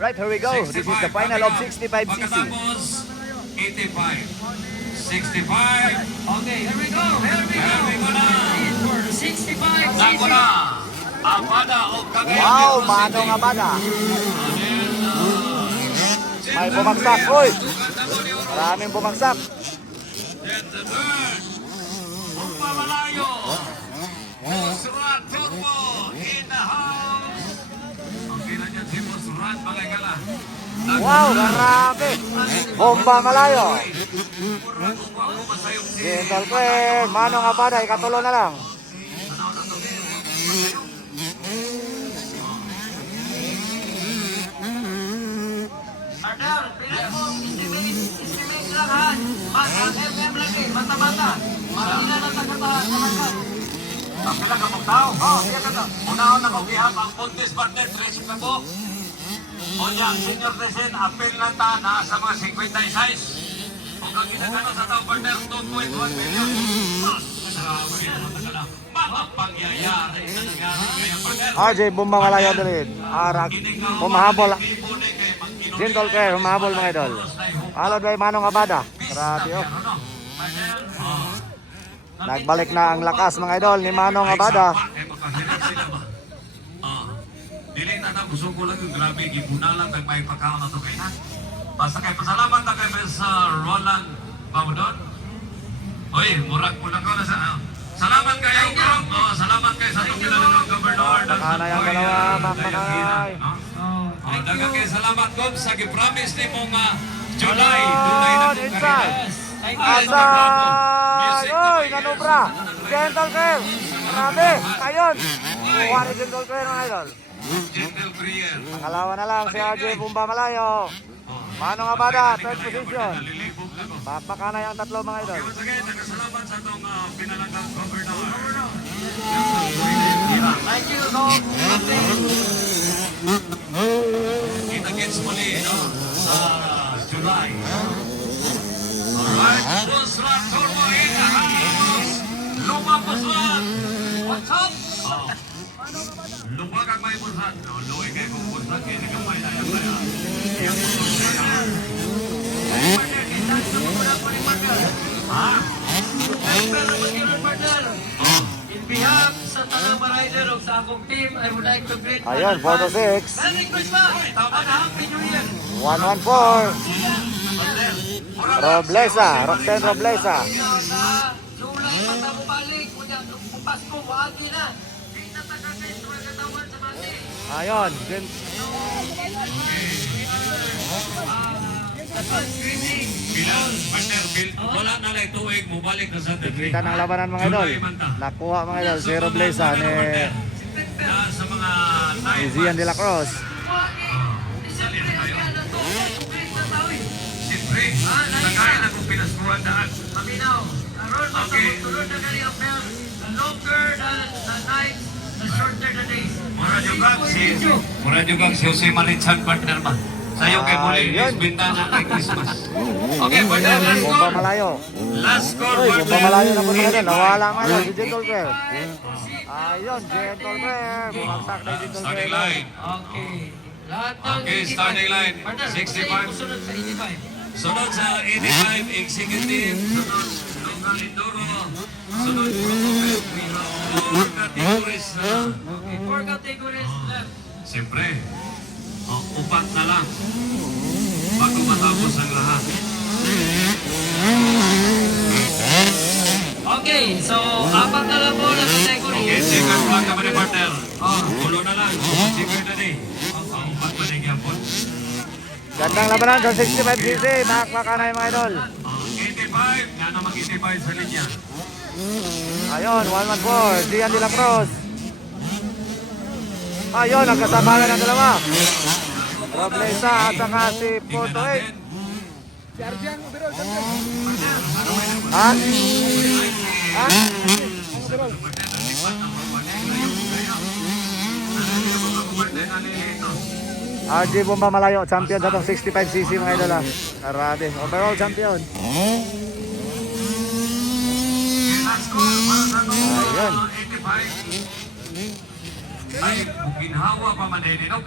Right, here we go. This is the final of 65cc. Pagkatapos, 85. 65. Okay, here we go. Here we go. Here we go na. For 65 Nako na. Abada o Cagayan Wow, manong abada. May bumagsak. Uy, maraming bumagsak. Gentlemen, Magpapalayo. Musrat Turbo in the house. Wow, grabe. Bomba malayo. Gentle Queen, manong abada, ikatulo na lang. Partner, pila mo, estimate, estimate lang ha. Mas ang MM lang eh, mata-mata. Marina na tagatahan, talagang. Ang pila ka mong tao? Oh, siya ka na. Unahon ako gihap ang Pontes Partner, Tracy ka po. O niya, senior president, apel lang ta na sa mga 56. Kung ang ginagano sa tao partner, 2.1 million. Grabe yan, matagala. Mga pangyayari na nangyari ngayon, partner. RJ, bomba malayo dalhin. Arag, humahabol. Gentle Queen, humahabol mga idol. Alod by manong abada. Grabe oh. Nagbalik na ang lakas mga idol ni Manong Abada. Ah, Dili na na gusto ko lang yung grabe gipuna lang kay may pagkaon na to kay na. Basta kay pasalamat na kay uh, Roland Baudon. Oy, murag mo lang ko na sa ah, Salamat kayo, bro. Oh, salamat kayo sa tungkol ng gobernador. Bakanay ang dalawa, bakanay. Oh, dagang kayo salamat ko sa gipromise ni mong uh, July. July na. Thank you. Asay! Uy, nanubra! Gentle Queen! Grabe! Ayun! Kuha ni Gentle Queen mga idol. Gentle Brier. Pangalawa na lang si RJ Bumba Malayo. Manong Abada, third position. Bakbakanay ang tatlo mga idol. Once again, nagkasalamat sa itong uh, pinalagang gobernador. Thank you, Dong. Kita-kits muli, no? Sa July. Alright, Busrat Turbo in the house! Luma Busrat! What's up? Oh. Luma kang may Busrat. No, luwi kayo kung Busrat, kaya nagamay na yan kaya. Yung Busrat na. Ha? Pero mag-iwan, partner. Oh. In behalf sa Tanang Rider o sa akong team, I would like to greet Ayun, 4 to 6. Merry Christmas! And Happy New Year! 114. Roblesa, Roxen Roblesa. Sa sulay mata mo balik, kunya bukas ko, wagi na. Ayun, bil, wala na lang tuwing, mubalik na sa debris. kita ng labanan mga idol. Nakuha mga idol si Roblesa ni sa mga night Izian de la Cruz. Siyempre, ang to, complete na akong pinaspuan daan. Maminaw, karon mas Okay. tulod na kani ang bell. The longer the, night, Mura juga si Mura juga si Jose Maritsan partner ba? Sayo kay muli Ayun. is bintana kay Christmas. Okay, partner, last Bomba score. Malayo. Last score, bomba malayo na po idol. Nawala idol si Gentle Queen. Ayun, Gentle Queen. Bumagsak na Gentle Starting Queen. line. Okay. Lahat ng Okay, 85. starting line. Partner, 65. Sunod sa 85. Sunod sa 85, executive. Sunod, local enduro. Sunod, protocol. Categories left. Siyempre, oh, upat na lang bago matapos ang lahat. Okay, so apat na lang po na category. Okay, second one ka pa ni partner. Oh, ulo na lang. Second na ni. Ang upat pa ni Gyapon. Gandang labanan sa 65cc. Bakbakanay mga idol. Oh, 85. Yan ang mag-85 sa linya. Ayun, 114. Dian de la Cruz. Ayun, nagkasabalan ng dalawa. Roblesa at saka si Porto 8. natin. Ha? Ha? RJ Bomba Malayo, champion sa itong 65cc mga idol ha. Karade, overall champion. Ayun. 85. Ay, ginhawa pa man eh.